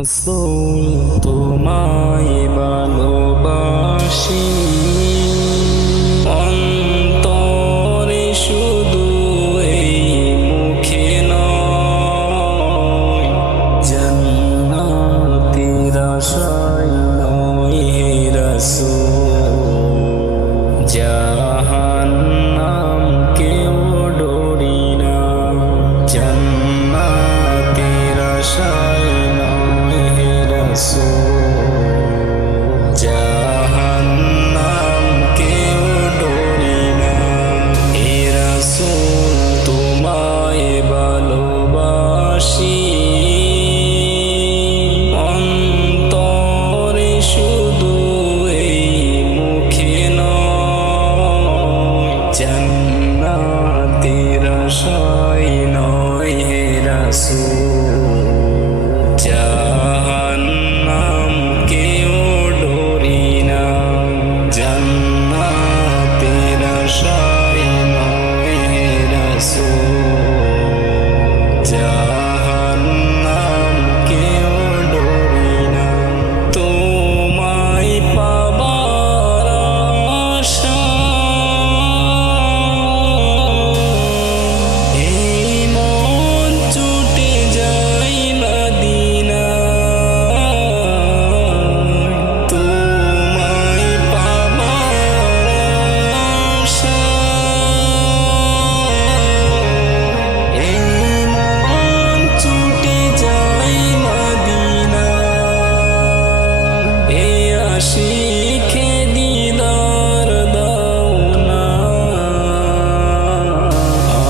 রাসূল তোমায় ভালোবাসি অন্তরে শুধু এই মুখে নয় জান্নাতের আশায় নয় হে রাসূল জাহান্নাম কেউ ডরি না জান্নাতের আশায় জাহান্নাম কেউ ডরি না হে রাসূল তোমায় ভালোবাসি অন্তরে শুধু এই মুখে নয় জান্নাতের আশায় নয় হে রাসূল জাহান্নাম কেউ ডরি না জান্নাতের আশায় নয় হে রাসূল জাহান্নাম কেউ ডরি না তোমায় পাবার আশায় এই মন ছুটে যায় শিখে দিদার দাও না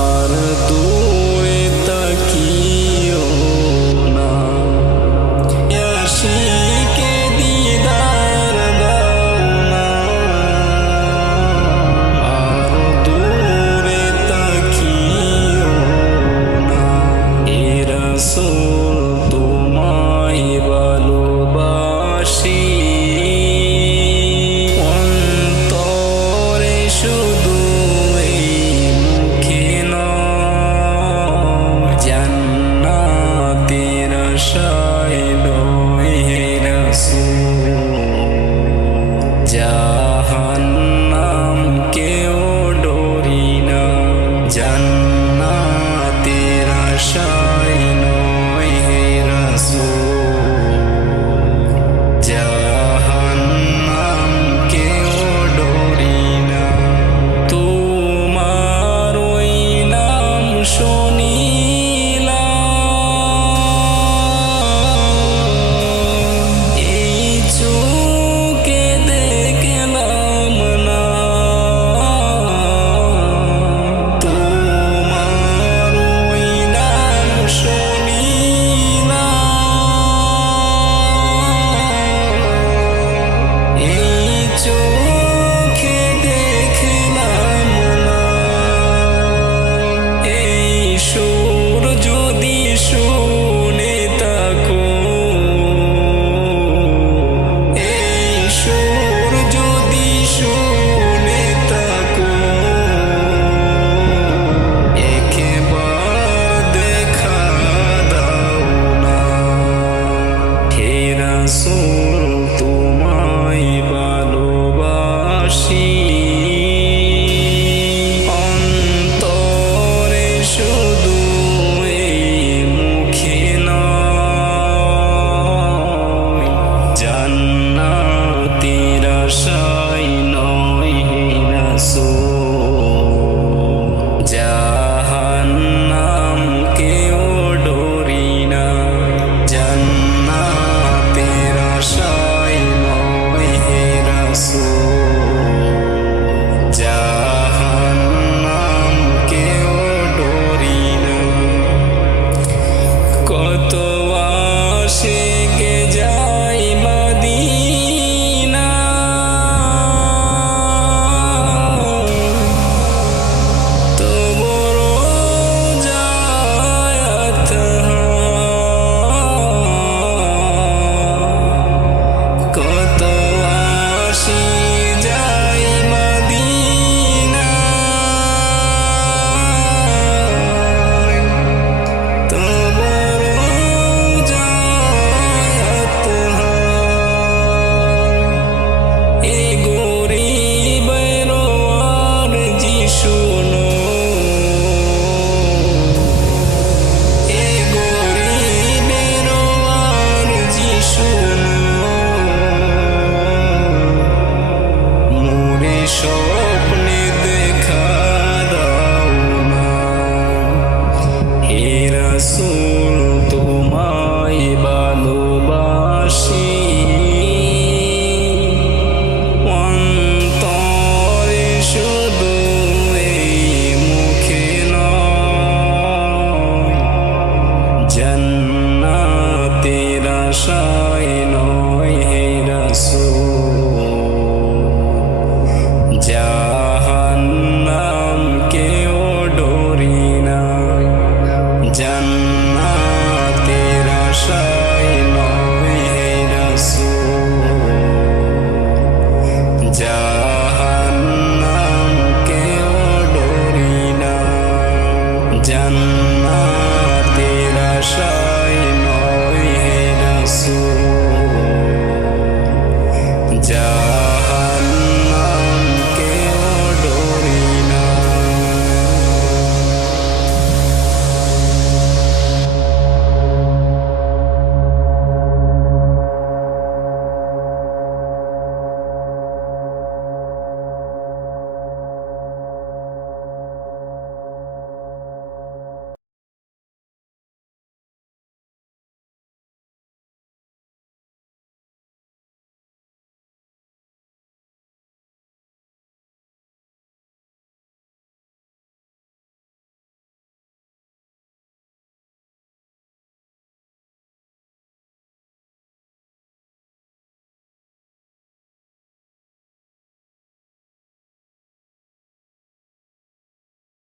আর দূরে তাকিও না শিখে দিদার দাও না আর দূরে তাকিও না হে রাসূল তোমায় ভালোবাসি শুধু এই মুখে নয় জান্নাতের আশায় নয় হে রাসূল জাহান্নাম কেউ ডরি না জান্নাতের আশায় নয় হে রাসূল জাহান্নাম কেউ ডরি না তোমার ওই নাম শুনিলাম এই চোখে দেখলাম না তোমার ওই নাম শুনিলাম এই চোখে দেখলাম না এই সুর যদি শুনে থাকো এই সুর যদি শুনে থাকো একবার দেখা দাও না হে রাসূল তোমায় ভালোবাসি অন্তরে শুধু এই মুখে নয় জান্নাতের আশায় নয় হে রাসূল জাহান্নাম কেউ ডরি না জান্নাতের আশায় আশায়